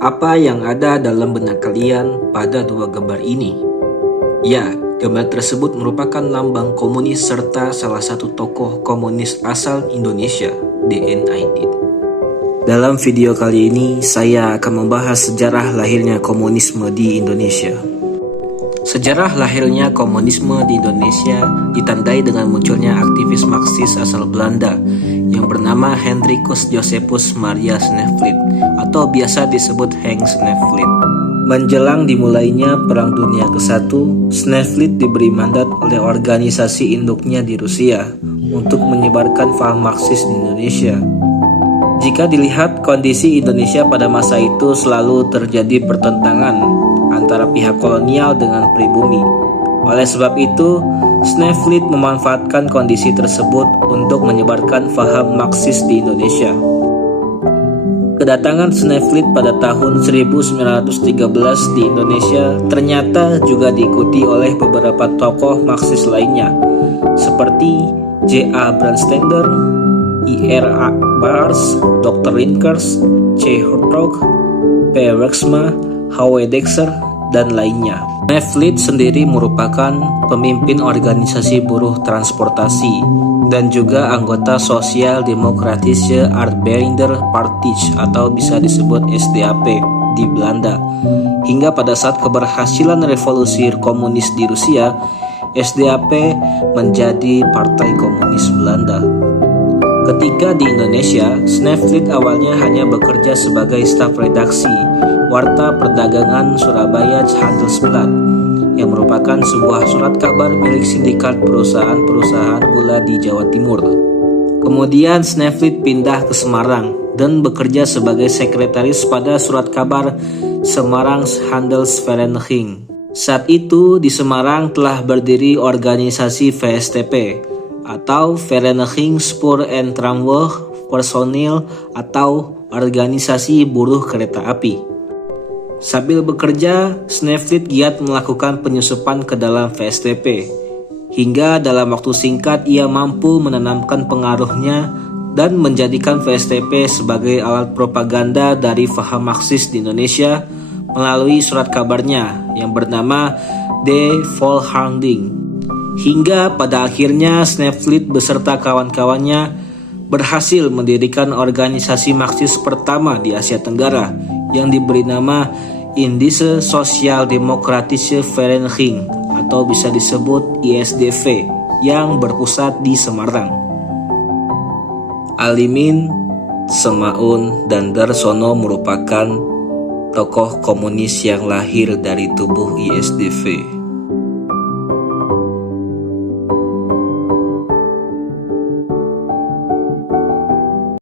Apa yang ada dalam benak kalian pada dua gambar ini? Ya, gambar tersebut merupakan lambang komunis serta salah satu tokoh komunis asal Indonesia, D.N. Aidit. Dalam video kali ini, saya akan membahas sejarah lahirnya komunisme di Indonesia. Sejarah lahirnya komunisme di Indonesia ditandai dengan munculnya aktivis Marxis asal Belanda yang bernama Hendrikus Josephus Maria Snelflит atau biasa disebut Henk Snelflит. Menjelang dimulainya Perang Dunia ke-1, Snelflit diberi mandat oleh organisasi induknya di Rusia untuk menyebarkan paham Marxis di Indonesia. Jika dilihat kondisi Indonesia pada masa itu selalu terjadi pertentangan antara pihak kolonial dengan pribumi. Oleh sebab itu, Snelflit memanfaatkan kondisi tersebut untuk menyebarkan paham Marxis di Indonesia. Kedatangan Snelflit pada tahun 1913 di Indonesia ternyata juga diikuti oleh beberapa tokoh Marxis lainnya, seperti J.A. Brandstätter, I.R.A. Bars, Dr. Rinkers, C. Hertog, P. Werksma, H.W. Dexter, dan lainnya. Snelflit sendiri merupakan pemimpin organisasi buruh transportasi dan juga anggota Sosial Demokratische Arbeider Partij atau bisa disebut SDAP di Belanda. Hingga pada saat keberhasilan revolusi komunis di Rusia, SDAP menjadi Partai Komunis Belanda. Ketika di Indonesia, Snelflit awalnya hanya bekerja sebagai staf redaksi Warta Perdagangan Surabaya Handelsblad yang merupakan sebuah surat kabar milik sindikat perusahaan-perusahaan gula di Jawa Timur. Kemudian Snelflit pindah ke Semarang dan bekerja sebagai sekretaris pada surat kabar Semarang Handelsvereniging. Saat itu di Semarang telah berdiri organisasi VSTP atau Vereniging Spoor en Tramweg Personeel atau organisasi buruh kereta api. Sambil bekerja, Snelflit giat melakukan penyusupan ke dalam VSTP. Hingga dalam waktu singkat ia mampu menanamkan pengaruhnya dan menjadikan VSTP sebagai alat propaganda dari paham Marxis di Indonesia melalui surat kabarnya yang bernama De Volkshandling. Hingga pada akhirnya Snelflit beserta kawan-kawannya berhasil mendirikan organisasi Marxis pertama di Asia Tenggara yang diberi nama Indische Sozialdemokratische Vereniging atau bisa disebut ISDV yang berpusat di Semarang. Alimin, Semaun, dan Darsono merupakan tokoh komunis yang lahir dari tubuh ISDV.